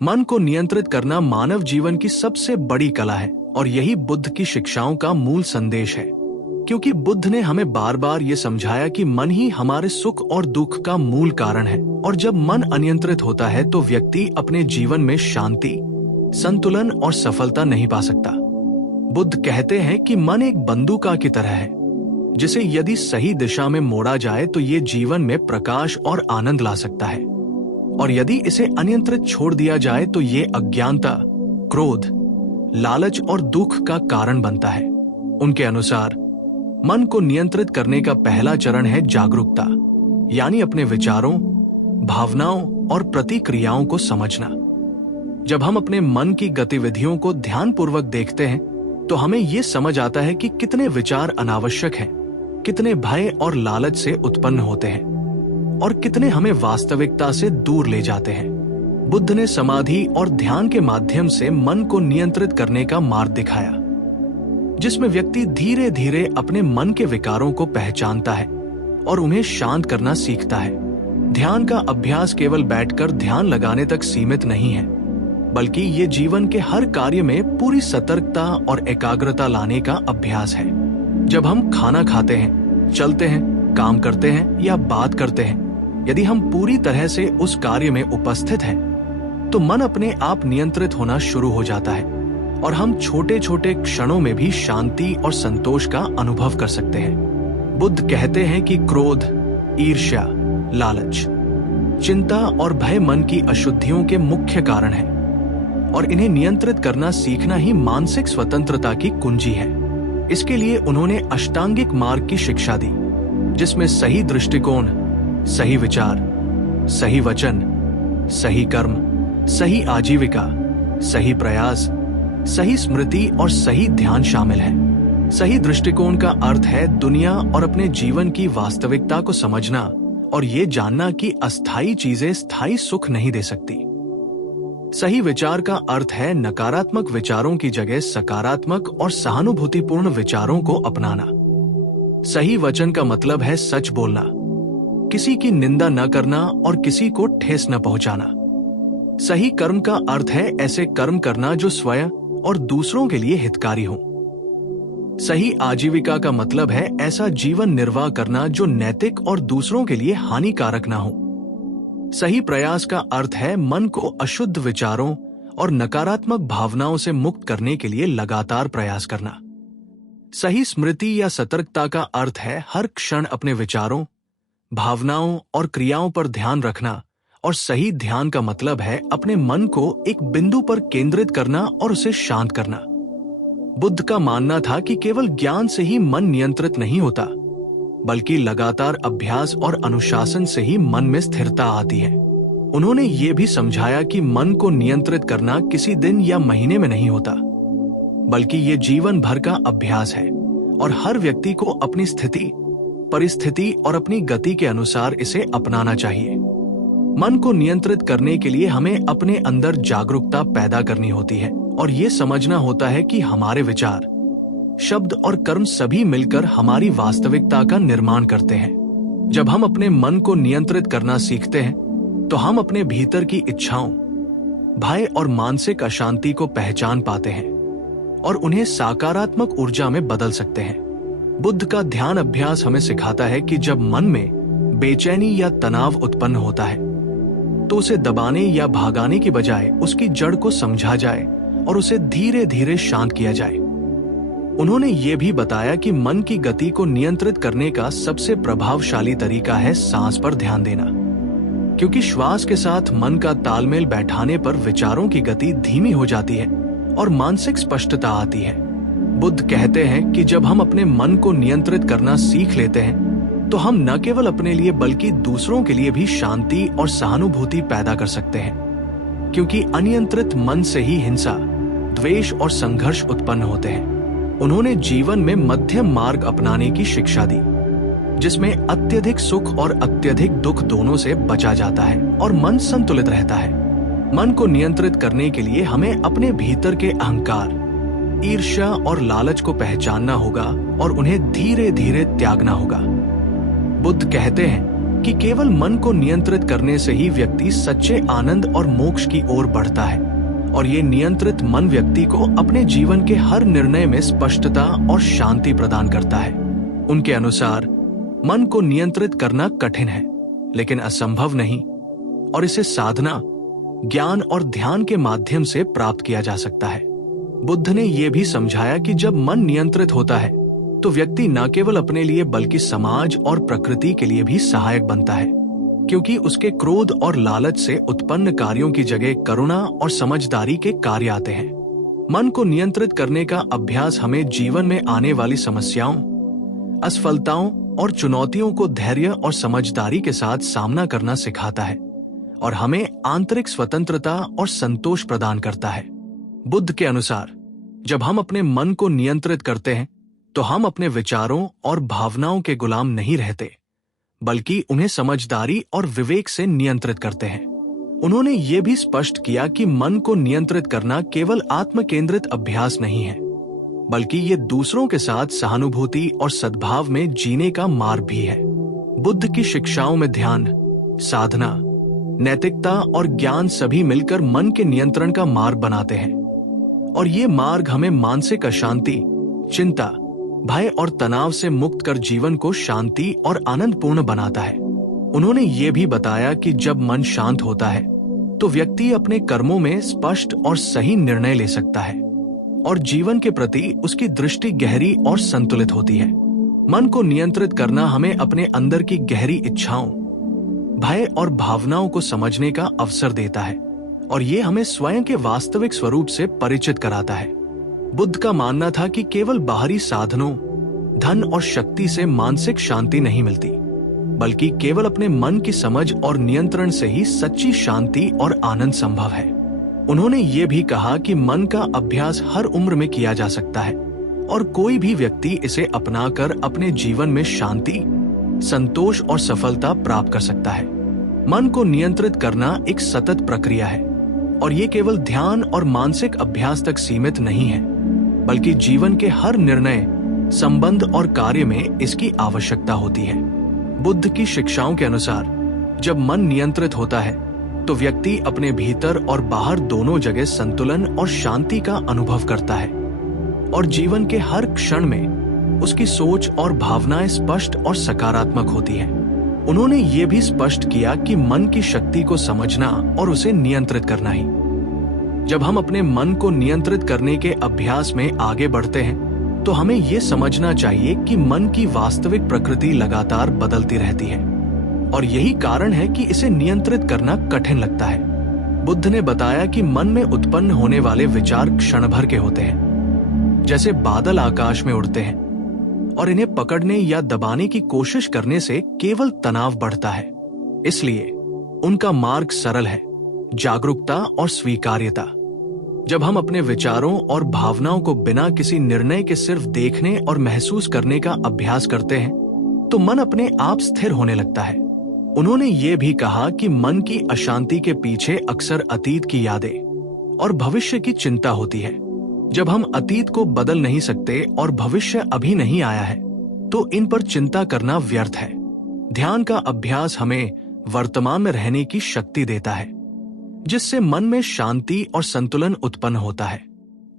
मन को नियंत्रित करना मानव जीवन की सबसे बड़ी कला है और यही बुद्ध की शिक्षाओं का मूल संदेश है। क्योंकि बुद्ध ने हमें बार बार ये समझाया कि मन ही हमारे सुख और दुख का मूल कारण है, और जब मन अनियंत्रित होता है तो व्यक्ति अपने जीवन में शांति, संतुलन और सफलता नहीं पा सकता। बुद्ध कहते हैं कि मन एक बंदूक की तरह है, जिसे यदि सही दिशा में मोड़ा जाए तो ये जीवन में प्रकाश और आनंद ला सकता है, और यदि इसे अनियंत्रित छोड़ दिया जाए तो ये अज्ञानता, क्रोध, लालच और दुख का कारण बनता है। उनके अनुसार मन को नियंत्रित करने का पहला चरण है जागरूकता, यानी अपने विचारों, भावनाओं और प्रतिक्रियाओं को समझना। जब हम अपने मन की गतिविधियों को ध्यानपूर्वक देखते हैं तो हमें ये समझ आता है कि कितने विचार अनावश्यक हैं, कितने भय और लालच से उत्पन्न होते हैं और कितने हमें वास्तविकता से दूर ले जाते हैं। बुद्ध ने समाधि और ध्यान के माध्यम से मन को नियंत्रित करने का मार्ग दिखाया, जिसमें व्यक्ति धीरे धीरे अपने मन के विकारों को पहचानता है और उन्हें शांत करना सीखता है। ध्यान का अभ्यास केवल बैठकर ध्यान लगाने तक सीमित नहीं है, बल्कि ये जीवन के हर कार्य में पूरी सतर्कता और एकाग्रता लाने का अभ्यास है। जब हम खाना खाते हैं, चलते हैं, काम करते हैं या बात करते हैं, यदि हम पूरी तरह से उस कार्य में उपस्थित हैं, तो मन अपने आप नियंत्रित होना शुरू हो जाता है और हम छोटे छोटे क्षणों में भी शांति और संतोष का अनुभव कर सकते हैं। बुद्ध कहते हैं कि क्रोध, ईर्ष्या, लालच, चिंता और भय मन की अशुद्धियों के मुख्य कारण हैं, और इन्हें नियंत्रित करना सीखना ही मानसिक स्वतंत्रता की कुंजी है। इसके लिए उन्होंने अष्टांगिक मार्ग की शिक्षा दी, जिसमें सही दृष्टिकोण, सही विचार, सही वचन, सही कर्म, सही आजीविका, सही प्रयास, सही स्मृति और सही ध्यान शामिल है। सही दृष्टिकोण का अर्थ है दुनिया और अपने जीवन की वास्तविकता को समझना और ये जानना कि अस्थायी चीजें स्थायी सुख नहीं दे सकती। सही विचार का अर्थ है नकारात्मक विचारों की जगह सकारात्मक और सहानुभूतिपूर्ण विचारों को अपनाना। सही वचन का मतलब है सच बोलना, किसी की निंदा न करना और किसी को ठेस न पहुंचाना। सही कर्म का अर्थ है ऐसे कर्म करना जो स्वयं और दूसरों के लिए हितकारी हो। सही आजीविका का मतलब है ऐसा जीवन निर्वाह करना जो नैतिक और दूसरों के लिए हानिकारक न हो। सही प्रयास का अर्थ है मन को अशुद्ध विचारों और नकारात्मक भावनाओं से मुक्त करने के लिए लगातार प्रयास करना। सही स्मृति या सतर्कता का अर्थ है हर क्षण अपने विचारों, भावनाओं और क्रियाओं पर ध्यान रखना, और सही ध्यान का मतलब है अपने मन को एक बिंदु पर केंद्रित करना और उसे शांत करना। बुद्ध का मानना था कि केवल ज्ञान से ही मन नियंत्रित नहीं होता, बल्कि लगातार अभ्यास और अनुशासन से ही मन में स्थिरता आती है। उन्होंने ये भी समझाया कि मन को नियंत्रित करना किसी दिन या महीने में नहीं होता, बल्कि ये जीवन भर का अभ्यास है और हर व्यक्ति को अपनी स्थिति, परिस्थिति और अपनी गति के अनुसार इसे अपनाना चाहिए। मन को नियंत्रित करने के लिए हमें अपने अंदर जागरूकता पैदा करनी होती है और ये समझना होता है कि हमारे विचार, शब्द और कर्म सभी मिलकर हमारी वास्तविकता का निर्माण करते हैं। जब हम अपने मन को नियंत्रित करना सीखते हैं तो हम अपने भीतर की इच्छाओं, भय और मानसिक अशांति को पहचान पाते हैं और उन्हें सकारात्मक ऊर्जा में बदल सकते हैं। बुद्ध का ध्यान अभ्यास हमें सिखाता है कि जब मन में बेचैनी या तनाव उत्पन्न होता है तो उसे दबाने या भागाने की बजाय उसकी जड़ को समझा जाए और उसे धीरे धीरे शांत किया जाए। उन्होंने ये भी बताया कि मन की गति को नियंत्रित करने का सबसे प्रभावशाली तरीका है सांस पर ध्यान देना, क्योंकि श्वास के साथ मन का तालमेल बैठाने पर विचारों की गति धीमी हो जाती है और मानसिक स्पष्टता आती है। बुद्ध कहते हैं कि जब हम अपने मन को नियंत्रित करना सीख लेते हैं तो हम न केवल अपने लिए बल्कि दूसरों के लिए भी शांति और सहानुभूति पैदा कर सकते हैं, क्योंकि अनियंत्रित मन से ही हिंसा, द्वेष और संघर्ष उत्पन्न होते हैं। उन्होंने जीवन में मध्यम मार्ग अपनाने की शिक्षा दी, जिसमें अत्यधिक सुख और अत्यधिक दुख दोनों से बचा जाता है और मन संतुलित रहता है। मन को नियंत्रित करने के लिए हमें अपने भीतर के अहंकार, ईर्ष्या और लालच को पहचानना होगा और उन्हें धीरे धीरे त्यागना होगा। बुद्ध कहते हैं कि केवल मन को नियंत्रित करने से ही व्यक्ति सच्चे आनंद और मोक्ष की ओर बढ़ता है, और ये नियंत्रित मन व्यक्ति को अपने जीवन के हर निर्णय में स्पष्टता और शांति प्रदान करता है। उनके अनुसार मन को नियंत्रित करना कठिन है, लेकिन असंभव नहीं, और इसे साधना, ज्ञान और ध्यान के माध्यम से प्राप्त किया जा सकता है। बुद्ध ने यह भी समझाया कि जब मन नियंत्रित होता है तो व्यक्ति न केवल अपने लिए बल्कि समाज और प्रकृति के लिए भी सहायक बनता है, क्योंकि उसके क्रोध और लालच से उत्पन्न कार्यों की जगह करुणा और समझदारी के कार्य आते हैं। मन को नियंत्रित करने का अभ्यास हमें जीवन में आने वाली समस्याओं, असफलताओं और चुनौतियों को धैर्य और समझदारी के साथ सामना करना सिखाता है, और हमें आंतरिक स्वतंत्रता और संतोष प्रदान करता है। बुद्ध के अनुसार जब हम अपने मन को नियंत्रित करते हैं तो हम अपने विचारों और भावनाओं के गुलाम नहीं रहते, बल्कि उन्हें समझदारी और विवेक से नियंत्रित करते हैं। उन्होंने ये भी स्पष्ट किया कि मन को नियंत्रित करना केवल आत्म केंद्रित अभ्यास नहीं है, बल्कि ये दूसरों के साथ सहानुभूति और सद्भाव में जीने का मार्ग भी है। बुद्ध की शिक्षाओं में ध्यान, साधना, नैतिकता और ज्ञान सभी मिलकर मन के नियंत्रण का मार्ग बनाते हैं, और ये मार्ग हमें मानसिक अशांति, चिंता, भय और तनाव से मुक्त कर जीवन को शांति और आनंदपूर्ण बनाता है। उन्होंने ये भी बताया कि जब मन शांत होता है तो व्यक्ति अपने कर्मों में स्पष्ट और सही निर्णय ले सकता है, और जीवन के प्रति उसकी दृष्टि गहरी और संतुलित होती है। मन को नियंत्रित करना हमें अपने अंदर की गहरी इच्छाओं, भय और भावनाओं को समझने का अवसर देता है, और ये हमें स्वयं के वास्तविक स्वरूप से परिचित कराता है। बुद्ध का मानना था कि केवल बाहरी साधनों, धन और शक्ति से मानसिक शांति नहीं मिलती, बल्कि केवल अपने मन की समझ और नियंत्रण से ही सच्ची शांति और आनंद संभव है। उन्होंने ये भी कहा कि मन का अभ्यास हर उम्र में किया जा सकता है, और कोई भी व्यक्ति इसे अपनाकर अपने जीवन में शांति, संतोष और सफलता प्राप्त कर सकता है। मन को नियंत्रित करना एक सतत प्रक्रिया है, और ये केवल ध्यान और मानसिक अभ्यास तक सीमित नहीं है, बल्कि जीवन के हर निर्णय, संबंध और कार्य में इसकी आवश्यकता होती है। बुद्ध की शिक्षाओं के अनुसार जब मन नियंत्रित होता है तो व्यक्ति अपने भीतर और बाहर दोनों जगह संतुलन और शांति का अनुभव करता है, और जीवन के हर क्षण में उसकी सोच और भावनाएं स्पष्ट और सकारात्मक होती हैं। उन्होंने ये भी स्पष्ट किया कि मन की शक्ति को समझना और उसे नियंत्रित करना ही। जब हम अपने मन को नियंत्रित करने के अभ्यास में आगे बढ़ते हैं तो हमें ये समझना चाहिए कि मन की वास्तविक प्रकृति लगातार बदलती रहती है, और यही कारण है कि इसे नियंत्रित करना कठिन लगता है। बुद्ध ने बताया कि मन में उत्पन्न होने वाले विचार क्षण भर के होते हैं, जैसे बादल आकाश में उड़ते हैं, और इन्हें पकड़ने या दबाने की कोशिश करने से केवल तनाव बढ़ता है। इसलिए उनका मार्ग सरल है, जागरूकता और स्वीकार्यता। जब हम अपने विचारों और भावनाओं को बिना किसी निर्णय के सिर्फ देखने और महसूस करने का अभ्यास करते हैं तो मन अपने आप स्थिर होने लगता है। उन्होंने ये भी कहा कि मन की अशांति के पीछे अक्सर अतीत की यादें और भविष्य की चिंता होती है। जब हम अतीत को बदल नहीं सकते और भविष्य अभी नहीं आया है तो इन पर चिंता करना व्यर्थ है। ध्यान का अभ्यास हमें वर्तमान में रहने की शक्ति देता है, जिससे मन में शांति और संतुलन उत्पन्न होता है।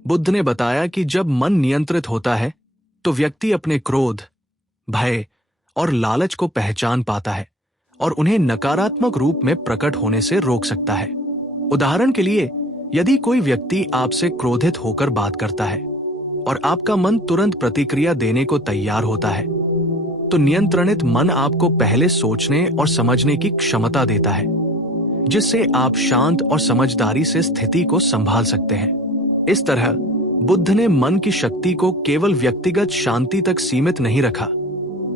बुद्ध ने बताया कि जब मन नियंत्रित होता है तो व्यक्ति अपने क्रोध, भय और लालच को पहचान पाता है और उन्हें नकारात्मक रूप में प्रकट होने से रोक सकता है। उदाहरण के लिए, यदि कोई व्यक्ति आपसे क्रोधित होकर बात करता है और आपका मन तुरंत प्रतिक्रिया देने को तैयार होता है, तो नियंत्रणित मन आपको पहले सोचने और समझने की क्षमता देता है, जिससे आप शांत और समझदारी से स्थिति को संभाल सकते हैं। इस तरह बुद्ध ने मन की शक्ति को केवल व्यक्तिगत शांति तक सीमित नहीं रखा,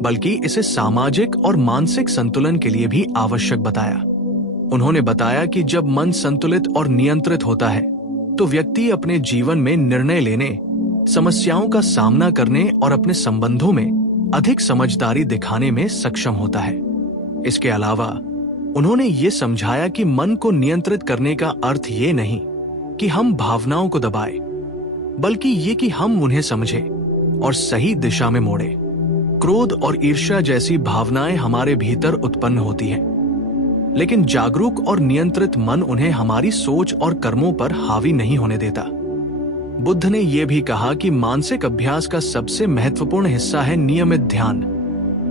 बल्कि इसे सामाजिक और मानसिक संतुलन के लिए भी आवश्यक बताया। उन्होंने बताया कि जब मन संतुलित और नियंत्रित होता है तो व्यक्ति अपने जीवन में निर्णय लेने, समस्याओं का सामना करने और अपने संबंधों में अधिक समझदारी दिखाने में सक्षम होता है। इसके अलावा उन्होंने ये समझाया कि मन को नियंत्रित करने का अर्थ ये नहीं कि हम भावनाओं को दबाएं, बल्कि ये कि हम उन्हें समझें और सही दिशा में मोड़ें। क्रोध और ईर्ष्या जैसी भावनाएं हमारे भीतर उत्पन्न होती हैं, लेकिन जागरूक और नियंत्रित मन उन्हें हमारी सोच और कर्मों पर हावी नहीं होने देता। बुद्ध ने यह भी कहा कि मानसिक अभ्यास का सबसे महत्वपूर्ण हिस्सा है नियमित ध्यान,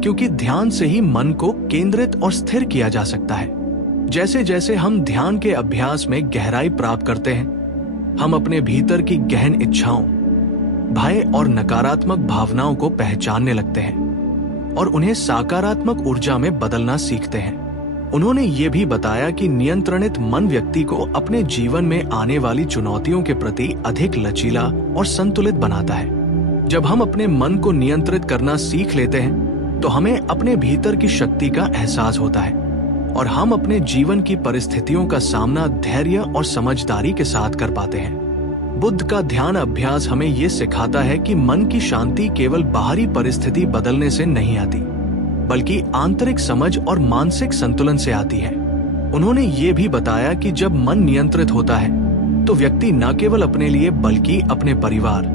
क्योंकि ध्यान से ही मन को केंद्रित और स्थिर किया जा सकता है। जैसे जैसे हम ध्यान के अभ्यास में गहराई प्राप्त करते हैं, हम अपने भीतर की गहन इच्छाओं, भय और नकारात्मक भावनाओं को पहचानने लगते हैं और उन्हें सकारात्मक ऊर्जा में बदलना सीखते हैं। उन्होंने ये भी बताया कि नियंत्रणित मन व्यक्ति को अपने जीवन में आने वाली चुनौतियों के प्रति अधिक लचीला और संतुलित बनाता है। जब हम अपने मन को नियंत्रित करना सीख लेते हैं, तो हमें अपने भीतर की शक्ति का एहसास होता है और हम अपने जीवन की परिस्थितियों का सामना धैर्य और समझदारी के साथ कर पाते हैं। बुद्ध का ध्यान अभ्यास हमें ये सिखाता है कि मन की शांति केवल बाहरी परिस्थिति बदलने से नहीं आती, बल्कि आंतरिक समझ और मानसिक संतुलन से आती है। उन्होंने ये भी बताया कि जब मन नियंत्रित होता है, तो व्यक्ति न केवल अपने लिए बल्कि अपने परिवार,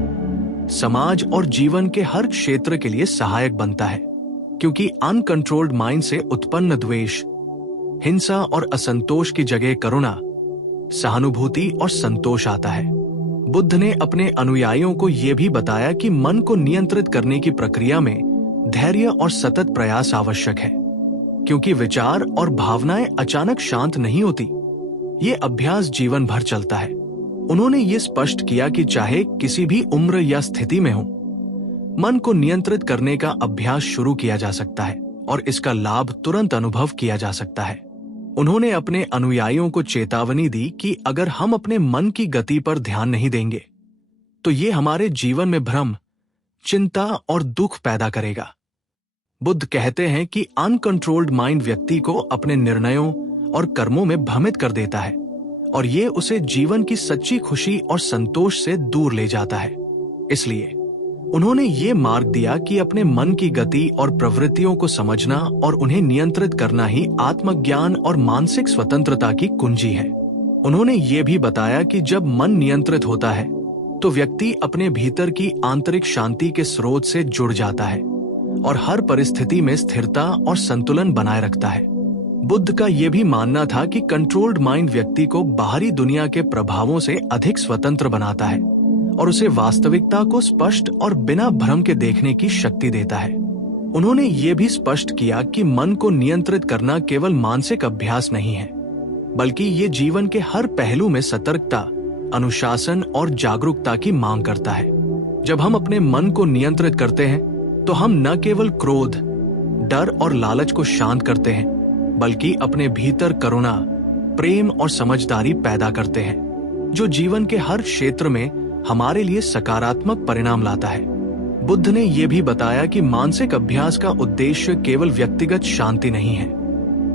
समाज और जीवन के हर क्षेत्र के लिए सहायक बनता है, क्योंकि अनकंट्रोल्ड माइंड से उत्पन्न द्वेष, हिंसा और असंतोष की जगह करुणा, सहानुभूति और संतोष आता है। बुद्ध ने अपने अनुयायियों को यह भी बताया कि मन को नियंत्रित करने की प्रक्रिया में धैर्य और सतत प्रयास आवश्यक है, क्योंकि विचार और भावनाएं अचानक शांत नहीं होती। ये अभ्यास जीवन भर चलता है। उन्होंने ये स्पष्ट किया कि चाहे किसी भी उम्र या स्थिति में हो, मन को नियंत्रित करने का अभ्यास शुरू किया जा सकता है और इसका लाभ तुरंत अनुभव किया जा सकता है। उन्होंने अपने अनुयायियों को चेतावनी दी कि अगर हम अपने मन की गति पर ध्यान नहीं देंगे, तो ये हमारे जीवन में भ्रम, चिंता और दुख पैदा करेगा। बुद्ध कहते हैं कि अनकंट्रोल्ड माइंड व्यक्ति को अपने निर्णयों और कर्मों में भ्रमित कर देता है और ये उसे जीवन की सच्ची खुशी और संतोष से दूर ले जाता है। इसलिए उन्होंने ये मार्ग दिया कि अपने मन की गति और प्रवृत्तियों को समझना और उन्हें नियंत्रित करना ही आत्मज्ञान और मानसिक स्वतंत्रता की कुंजी है। उन्होंने ये भी बताया कि जब मन नियंत्रित होता है, तो व्यक्ति अपने भीतर की आंतरिक शांति के स्रोत से जुड़ जाता है और हर परिस्थिति में स्थिरता और संतुलन बनाए रखता है। बुद्ध का यह भी मानना था कि कंट्रोल्ड माइंड व्यक्ति को बाहरी दुनिया के प्रभावों से अधिक स्वतंत्र बनाता है और उसे वास्तविकता को स्पष्ट और बिना भ्रम के देखने की शक्ति देता है। उन्होंने ये भी स्पष्ट किया कि मन को नियंत्रित करना केवल मानसिक अभ्यास नहीं है, बल्कि ये जीवन के हर पहलू में सतर्कता, अनुशासन और जागरूकता की मांग करता है। जब हम अपने मन को नियंत्रित करते हैं, तो हम न केवल क्रोध, डर और लालच को शांत करते हैं, बल्कि अपने भीतर करुणा, प्रेम और समझदारी पैदा करते हैं, जो जीवन के हर क्षेत्र में हमारे लिए सकारात्मक परिणाम लाता है। बुद्ध ने यह भी बताया कि मानसिक अभ्यास का उद्देश्य केवल व्यक्तिगत शांति नहीं है,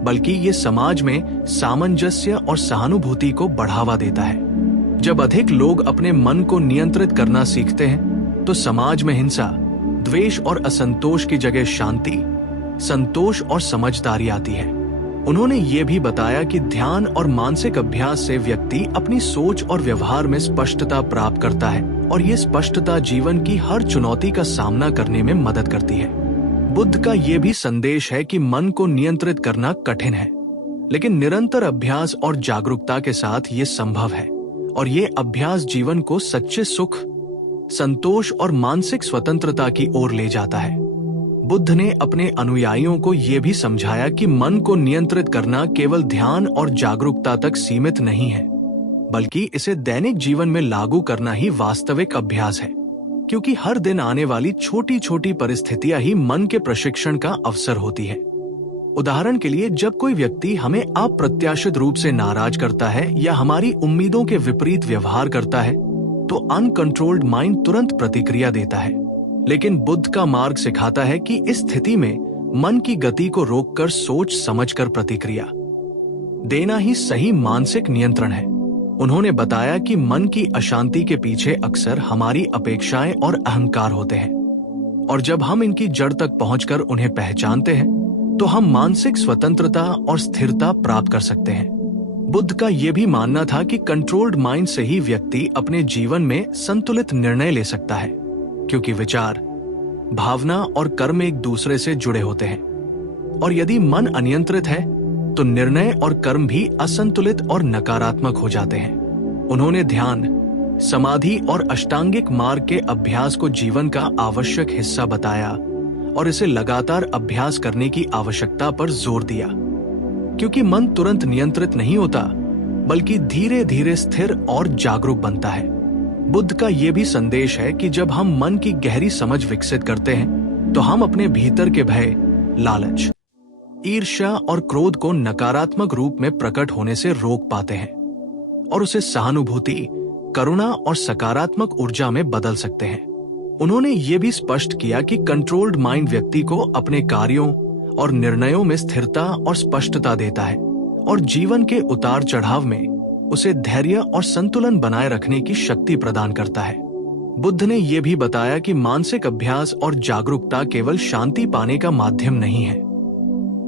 बल्कि ये समाज में सामंजस्य और सहानुभूति को बढ़ावा देता है। जब अधिक लोग अपने मन को नियंत्रित करना सीखते हैं, तो समाज में हिंसा, द्वेष और असंतोष की जगह शांति, संतोष और समझदारी आती है। उन्होंने ये भी बताया कि ध्यान और मानसिक अभ्यास से व्यक्ति अपनी सोच और व्यवहार में स्पष्टता प्राप्त करता है और ये स्पष्टता जीवन की हर चुनौती का सामना करने में मदद करती है। बुद्ध का ये भी संदेश है कि मन को नियंत्रित करना कठिन है, लेकिन निरंतर अभ्यास और जागरूकता के साथ ये संभव है और ये अभ्यास जीवन को सच्चे सुख, संतोष और मानसिक स्वतंत्रता की ओर ले जाता है। बुद्ध ने अपने अनुयायियों को यह भी समझाया कि मन को नियंत्रित करना केवल ध्यान और जागरूकता तक सीमित नहीं है, बल्कि इसे दैनिक जीवन में लागू करना ही वास्तविक अभ्यास है, क्योंकि हर दिन आने वाली छोटी छोटी परिस्थितियां ही मन के प्रशिक्षण का अवसर होती है। उदाहरण के लिए, जब कोई व्यक्ति हमें अप्रत्याशित रूप से नाराज करता है या हमारी उम्मीदों के विपरीत व्यवहार करता है, तो अनकंट्रोल्ड माइंड तुरंत प्रतिक्रिया देता है। लेकिन बुद्ध का मार्ग सिखाता है कि इस स्थिति में मन की गति को रोककर सोच समझकर प्रतिक्रिया देना ही सही मानसिक नियंत्रण है। उन्होंने बताया कि मन की अशांति के पीछे अक्सर हमारी अपेक्षाएं और अहंकार होते हैं, और जब हम इनकी जड़ तक पहुंचकर उन्हें पहचानते हैं, तो हम मानसिक स्वतंत्रता और स्थिरता प्राप्त कर सकते हैं। बुद्ध का यह भी मानना था कि कंट्रोल्ड माइंड से ही व्यक्ति अपने जीवन में संतुलित निर्णय ले सकता है, क्योंकि विचार, भावना और कर्म एक दूसरे से जुड़े होते हैं, और यदि मन अनियंत्रित है तो निर्णय और कर्म भी असंतुलित और नकारात्मक हो जाते हैं। उन्होंने ध्यान, समाधि और अष्टांगिक मार्ग के अभ्यास को जीवन का आवश्यक हिस्सा बताया और इसे लगातार अभ्यास करने की आवश्यकता पर जोर दिया, क्योंकि मन तुरंत नियंत्रित नहीं होता, बल्कि धीरे धीरे स्थिर और जागरूक बनता है। बुद्ध का यह भी संदेश है कि जब हम मन की गहरी समझ विकसित करते हैं तो हम अपने भीतर के भय, लालच, ईर्ष्या और क्रोध को नकारात्मक रूप में प्रकट होने से रोक पाते हैं और उसे सहानुभूति, करुणा और सकारात्मक ऊर्जा में बदल सकते हैं। उन्होंने ये भी स्पष्ट किया कि कंट्रोल्ड माइंड व्यक्ति को अपने कार्यों और निर्णयों में स्थिरता और स्पष्टता देता है और जीवन के उतार चढ़ाव में उसे धैर्य और संतुलन बनाए रखने की शक्ति प्रदान करता है। बुद्ध ने यह भी बताया कि मानसिक अभ्यास और जागरूकता केवल शांति पाने का माध्यम नहीं है,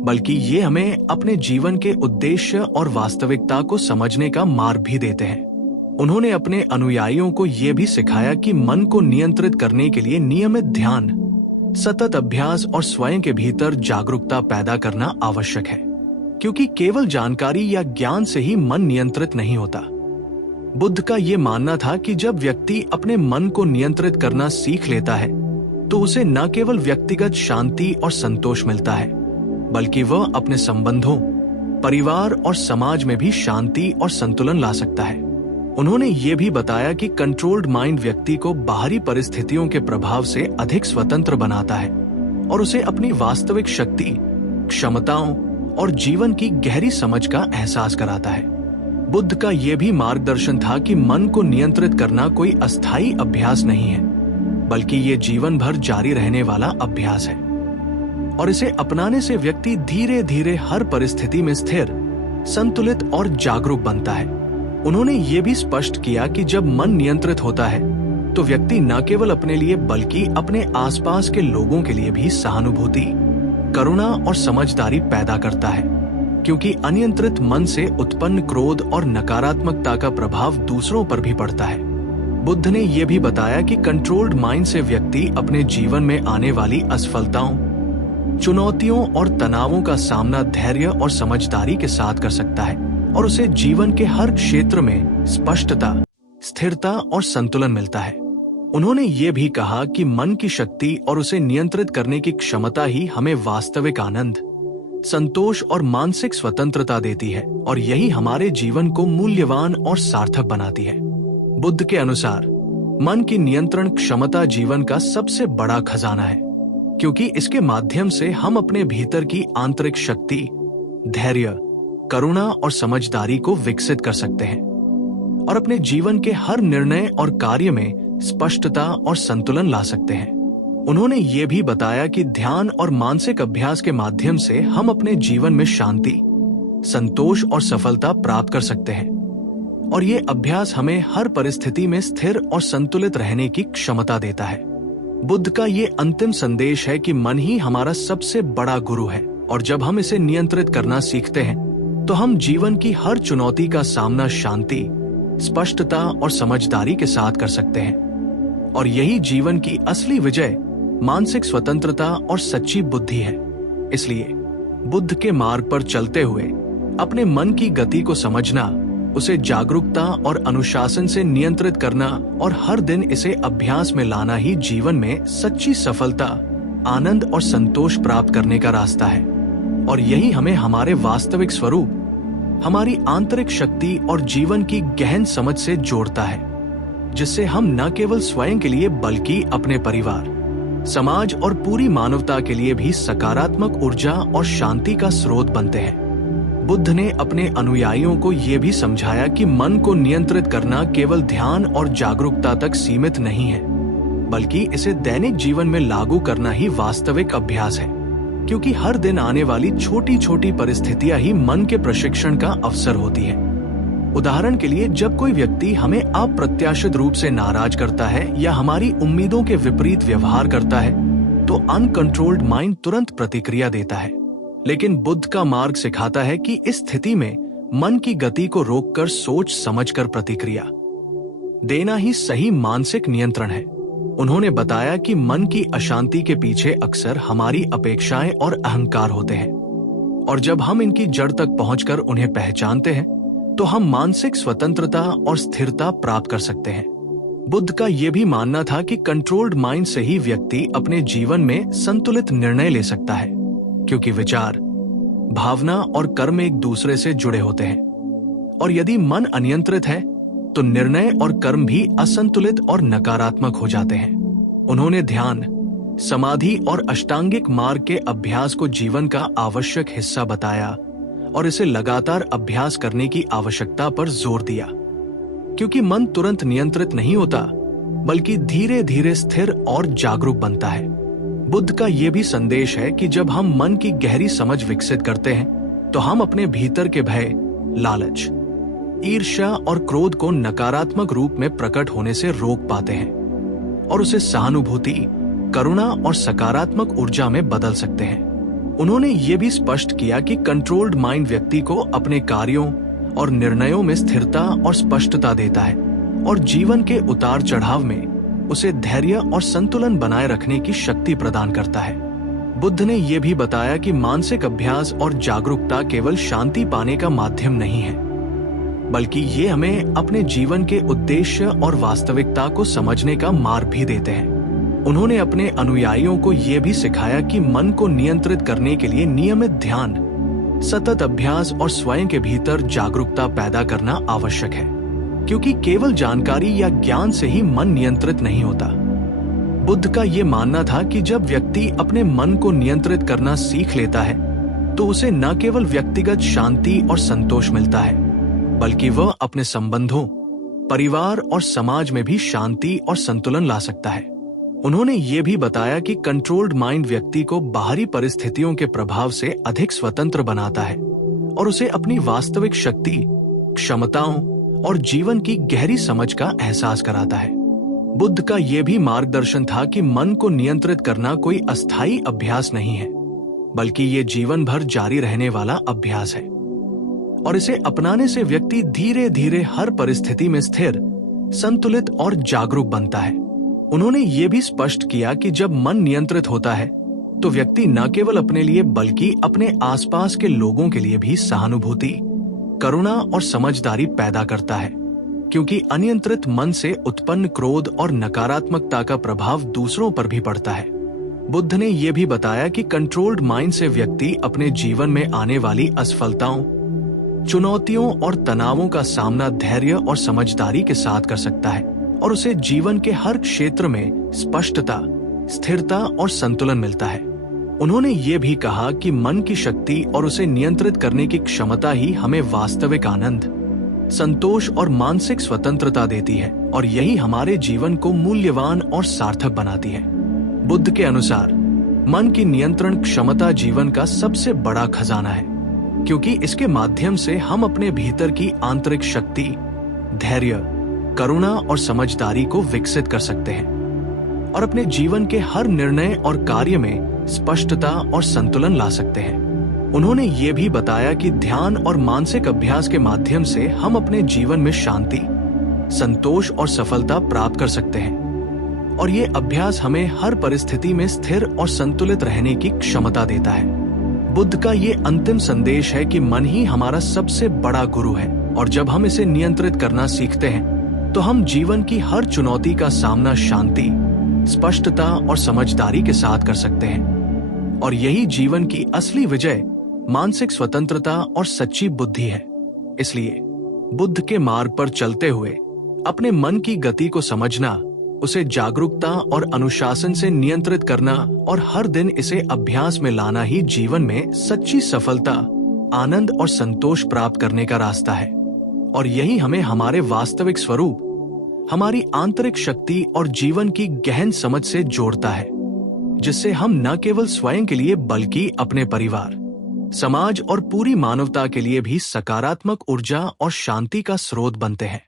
बल्कि ये हमें अपने जीवन के उद्देश्य और वास्तविकता को समझने का मार्ग भी देते हैं। उन्होंने अपने अनुयायियों को यह भी सिखाया कि मन को नियंत्रित करने के लिए नियमित ध्यान, सतत अभ्यास और स्वयं के भीतर जागरूकता पैदा करना आवश्यक है, क्योंकि केवल जानकारी या ज्ञान से ही मन नियंत्रित नहीं होता। बुद्ध का ये मानना था कि जब व्यक्ति अपने मन को नियंत्रित करना सीख लेता है तो उसे न केवल व्यक्तिगत शांति और संतोष मिलता है, बल्कि वह अपने संबंधों, परिवार और समाज में भी शांति और संतुलन ला सकता है। उन्होंने ये भी बताया कि कंट्रोल्ड माइंड व्यक्ति को बाहरी परिस्थितियों के प्रभाव से अधिक स्वतंत्र बनाता है और उसे अपनी वास्तविक शक्ति, क्षमताओं और जीवन की गहरी समझ का एहसास कराता है। बुद्ध का यह भी मार्गदर्शन था कि मन को नियंत्रित करना कोई अस्थायी अभ्यास नहीं है, बल्कि ये जीवन भर जारी रहने वाला अभ्यास है और इसे अपनाने से व्यक्ति धीरे धीरे हर परिस्थिति में स्थिर, संतुलित और जागरूक बनता है। उन्होंने ये भी स्पष्ट किया कि जब मन नियंत्रित होता है तो व्यक्ति न केवल अपने लिए बल्कि अपने आसपास के लोगों के लिए भी सहानुभूति, करुणा और समझदारी पैदा करता है, क्योंकि अनियंत्रित मन से उत्पन्न क्रोध और नकारात्मकता का प्रभाव दूसरों पर भी पड़ता है। बुद्ध ने यह भी बताया कि कंट्रोल्ड माइंड से व्यक्ति अपने जीवन में आने वाली असफलताओं, चुनौतियों और तनावों का सामना धैर्य और समझदारी के साथ कर सकता है और उसे जीवन के हर क्षेत्र में स्पष्टता, स्थिरता और संतुलन मिलता है। उन्होंने ये भी कहा कि मन की शक्ति और उसे नियंत्रित करने की क्षमता ही हमें वास्तविक आनंद, संतोष और मानसिक स्वतंत्रता देती है और यही हमारे जीवन को मूल्यवान और सार्थक बनाती है। बुद्ध के अनुसार मन की नियंत्रण क्षमता जीवन का सबसे बड़ा खजाना है, क्योंकि इसके माध्यम से हम अपने भीतर की आंतरिक शक्ति, धैर्य, करुणा और समझदारी को विकसित कर सकते हैं और अपने जीवन के हर निर्णय और कार्य में स्पष्टता और संतुलन ला सकते हैं। उन्होंने ये भी बताया कि ध्यान और मानसिक अभ्यास के माध्यम से हम अपने जीवन में शांति, संतोष और सफलता प्राप्त कर सकते हैं और ये अभ्यास हमें हर परिस्थिति में स्थिर और संतुलित रहने की क्षमता देता है। बुद्ध का ये अंतिम संदेश है कि मन ही हमारा सबसे बड़ा गुरु है और जब हम इसे नियंत्रित करना सीखते हैं तो हम जीवन की हर चुनौती का सामना शांति, स्पष्टता और समझदारी के साथ कर सकते हैं और यही जीवन की असली विजय, मानसिक स्वतंत्रता और सच्ची बुद्धि है। इसलिए बुद्ध के मार्ग पर चलते हुए अपने मन की गति को समझना, उसे जागरूकता और अनुशासन से नियंत्रित करना और हर दिन इसे अभ्यास में लाना ही जीवन में सच्ची सफलता, आनंद और संतोष प्राप्त करने का रास्ता है और यही हमें हमारे वास्तविक स्वरूप, हमारी आंतरिक शक्ति और जीवन की गहन समझ से जोड़ता है, जिससे हम न केवल स्वयं के लिए बल्कि अपने परिवार, समाज और पूरी मानवता के लिए भी सकारात्मक ऊर्जा और शांति का स्रोत बनते हैं। बुद्ध ने अपने अनुयायियों को ये भी समझाया कि मन को नियंत्रित करना केवल ध्यान और जागरूकता तक सीमित नहीं है, बल्कि इसे दैनिक जीवन में लागू करना ही वास्तविक अभ्यास है, क्योंकि हर दिन आने वाली छोटी छोटी परिस्थितियां ही मन के प्रशिक्षण का अवसर होती है। उदाहरण के लिए, जब कोई व्यक्ति हमें अप्रत्याशित रूप से नाराज करता है या हमारी उम्मीदों के विपरीत व्यवहार करता है तो अनकंट्रोल्ड माइंड तुरंत प्रतिक्रिया देता है, लेकिन बुद्ध का मार्ग सिखाता है कि इस स्थिति में मन की गति को रोककर सोच समझकर प्रतिक्रिया देना ही सही मानसिक नियंत्रण है। उन्होंने बताया कि मन की अशांति के पीछे अक्सर हमारी अपेक्षाएं और अहंकार होते हैं, और जब हम इनकी जड़ तक पहुंचकर उन्हें पहचानते हैं तो हम मानसिक स्वतंत्रता और स्थिरता प्राप्त कर सकते हैं। बुद्ध का यह भी मानना था कि कंट्रोल्ड माइंड से ही व्यक्ति अपने जीवन में संतुलित निर्णय ले सकता है, क्योंकि विचार, भावना और कर्म एक दूसरे से जुड़े होते हैं, और यदि मन अनियंत्रित है तो निर्णय और कर्म भी असंतुलित और नकारात्मक हो जाते हैं। उन्होंने ध्यान, समाधि और अष्टांगिक मार्ग के अभ्यास को जीवन का आवश्यक हिस्सा बताया और इसे लगातार अभ्यास करने की आवश्यकता पर जोर दिया, क्योंकि मन तुरंत नियंत्रित नहीं होता, बल्कि धीरे धीरे स्थिर और जागरूक बनता है। बुद्ध का यह भी संदेश है कि जब हम मन की गहरी समझ विकसित करते हैं तो हम अपने भीतर के भय, लालच, ईर्ष्या और क्रोध को नकारात्मक रूप में प्रकट होने से रोक पाते हैं और उसे सहानुभूति, करुणा और सकारात्मक ऊर्जा में बदल सकते हैं। उन्होंने ये भी स्पष्ट किया कि कंट्रोल्ड माइंड व्यक्ति को अपने कार्यों और निर्णयों में स्थिरता और स्पष्टता देता है और जीवन के उतार चढ़ाव में उसे धैर्य और संतुलन बनाए रखने की शक्ति प्रदान करता है। बुद्ध ने यह भी बताया कि मानसिक अभ्यास और जागरूकता केवल शांति पाने का माध्यम नहीं है, बल्कि ये हमें अपने जीवन के उद्देश्य और वास्तविकता को समझने का मार्ग भी देते हैं। उन्होंने अपने अनुयायियों को यह भी सिखाया कि मन को नियंत्रित करने के लिए नियमित ध्यान, सतत अभ्यास और स्वयं के भीतर जागरूकता पैदा करना आवश्यक है, क्योंकि केवल जानकारी या ज्ञान से ही मन नियंत्रित नहीं होता। बुद्ध का ये मानना था कि जब व्यक्ति अपने मन को नियंत्रित करना सीख लेता है तो उसे न केवल व्यक्तिगत शांति और संतोष मिलता है, बल्कि वह अपने संबंधों, परिवार और समाज में भी शांति और संतुलन ला सकता है। उन्होंने ये भी बताया कि कंट्रोल्ड माइंड व्यक्ति को बाहरी परिस्थितियों के प्रभाव से अधिक स्वतंत्र बनाता है और उसे अपनी वास्तविक शक्ति, क्षमताओं और जीवन की गहरी समझ का एहसास कराता है। बुद्ध का यह भी मार्गदर्शन था कि मन को नियंत्रित करना कोई अस्थायी अभ्यास नहीं है, बल्कि ये जीवन भर जारी रहने वाला अभ्यास है, और इसे अपनाने से व्यक्ति धीरे धीरे हर परिस्थिति में स्थिर, संतुलित और जागरूक बनता है। उन्होंने ये भी स्पष्ट किया कि जब मन नियंत्रित होता है तो व्यक्ति न केवल अपने लिए बल्कि अपने आसपास के लोगों के लिए भी सहानुभूति, करुणा और समझदारी पैदा करता है, क्योंकि अनियंत्रित मन से उत्पन्न क्रोध और नकारात्मकता का प्रभाव दूसरों पर भी पड़ता है। बुद्ध ने यह भी बताया कि कंट्रोल्ड माइंड से व्यक्ति अपने जीवन में आने वाली असफलताओं, चुनौतियों और तनावों का सामना धैर्य और समझदारी के साथ कर सकता है और उसे जीवन के हर क्षेत्र में स्पष्टता, स्थिरता और संतुलन मिलता है। उन्होंने ये भी कहा कि मन की शक्ति और उसे नियंत्रित करने की क्षमता ही हमें वास्तविक आनंद, संतोष और मानसिक स्वतंत्रता देती है, और यही हमारे जीवन को मूल्यवान और सार्थक बनाती है। बुद्ध के अनुसार मन की नियंत्रण क्षमता जीवन का सबसे बड़ा खजाना है, क्योंकि इसके माध्यम से हम अपने भीतर की आंतरिक शक्ति, धैर्य, करुणा और समझदारी को विकसित कर सकते हैं और अपने जीवन के हर निर्णय और कार्य में स्पष्टता और संतुलन ला सकते हैं। उन्होंने ये भी बताया कि ध्यान और मानसिक अभ्यास के माध्यम से हम अपने जीवन में शांति, संतोष और सफलता प्राप्त कर सकते हैं, और ये अभ्यास हमें हर परिस्थिति में स्थिर और संतुलित रहने की क्षमता देता है। बुद्ध का ये अंतिम संदेश है कि मन ही हमारा सबसे बड़ा गुरु है, और जब हम इसे नियंत्रित करना सीखते हैं तो हम जीवन की हर चुनौती का सामना शांति, स्पष्टता और समझदारी के साथ कर सकते हैं, और यही जीवन की असली विजय, मानसिक स्वतंत्रता और सच्ची बुद्धि है। इसलिए बुद्ध के मार्ग पर चलते हुए अपने मन की गति को समझना, उसे जागरूकता और अनुशासन से नियंत्रित करना और हर दिन इसे अभ्यास में लाना ही जीवन में सच्ची सफलता, आनंद और संतोष प्राप्त करने का रास्ता है, और यही हमें हमारे वास्तविक स्वरूप, हमारी आंतरिक शक्ति और जीवन की गहन समझ से जोड़ता है, जिससे हम न केवल स्वयं के लिए बल्कि अपने परिवार, समाज और पूरी मानवता के लिए भी सकारात्मक ऊर्जा और शांति का स्रोत बनते हैं।